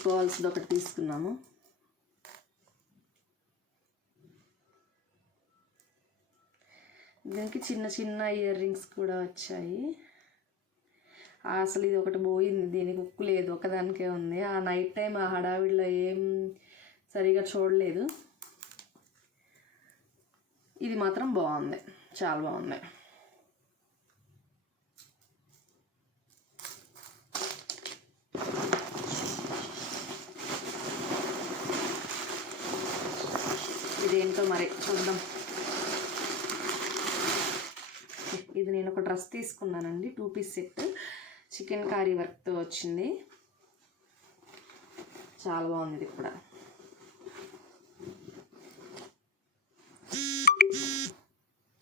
తీసుకోవాల్సింది ఒకటి తీసుకున్నాము. దీనికి చిన్న చిన్న ఇయర్ రింగ్స్ కూడా వచ్చాయి. అసలు ఇది ఒకటి పోయింది, దీనికి ఉక్కు లేదు, ఒకదానికే ఉంది. ఆ నైట్ టైం ఆ హడావిడిలో ఏం సరిగా చూడలేదు. ఇది మాత్రం బాగుంది, చాలా బాగుంది. ఇదేంటో మరి చూద్దాం. ఇది నేను ఒక డ్రెస్ తీసుకున్నానండి, 2 పీస్ సెట్, చికెన్ కర్రీ వర్క్తో వచ్చింది. చాలా బాగుంది. ఇది కూడా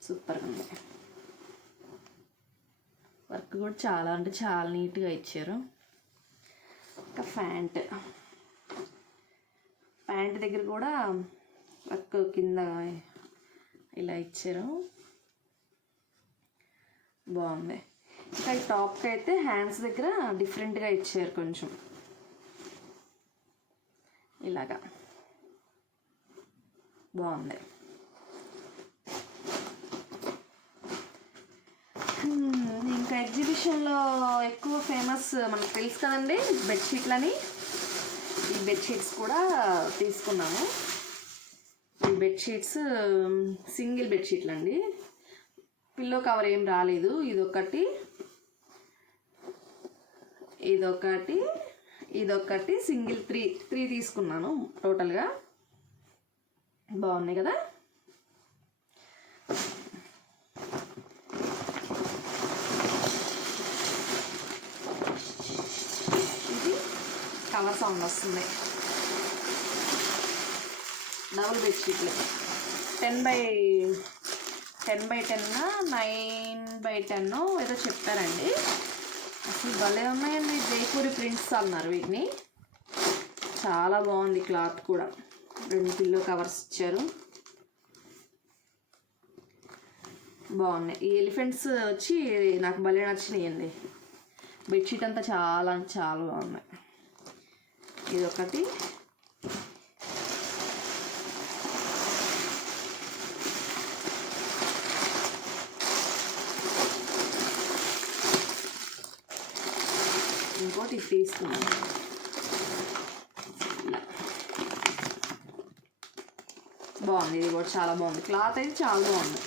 సూపర్గా ఉంది. వర్క్ కూడా చాలా అంటే చాలా నీట్గా ఇచ్చారు. ఇంకా ప్యాంట్ దగ్గర కూడా వర్క్ కింద ఇలా ఇచ్చారు, బాగుంది. ఇంకా ఈ టాప్కి అయితే హ్యాండ్స్ దగ్గర డిఫరెంట్గా ఇచ్చారు, కొంచెం ఇలాగా బాగుంది. ఇంకా ఎగ్జిబిషన్లో ఎక్కువ ఫేమస్ మనకు తెలుసు కదండి బెడ్షీట్లని. ఈ బెడ్షీట్స్ కూడా తీసుకున్నాము. ఈ బెడ్షీట్స్ సింగిల్ బెడ్షీట్లు అండి, పిల్లో కవర్ ఏం రాలేదు. ఇదొకటి సింగిల్ 3 తీసుకున్నాను టోటల్గా. బాగున్నాయి కదా. ఇది కవర్ సౌండ్ వస్తుంది. డబుల్ బెడ్షీట్లు 10x10 9x10 ఏదో చెప్పారండి. అసలు భలే ఉన్నాయండి, జైపూరి ప్రింట్స్ అన్నారు వీటిని. చాలా బాగుంది. క్లాత్ కూడా 2 పిల్లో కవర్స్ ఇచ్చారు, బాగున్నాయి. ఈ ఎలిఫెంట్స్ వచ్చి నాకు భలే నచ్చినాయండి. బెడ్షీట్ అంతా చాలా చాలా బాగున్నాయి. ఇదొకటి, ఇంకోటి తీసుకున్నాను. బాగుంది, ఇది కూడా చాలా బాగుంది. క్లాత్ అయితే చాలా బాగుంది.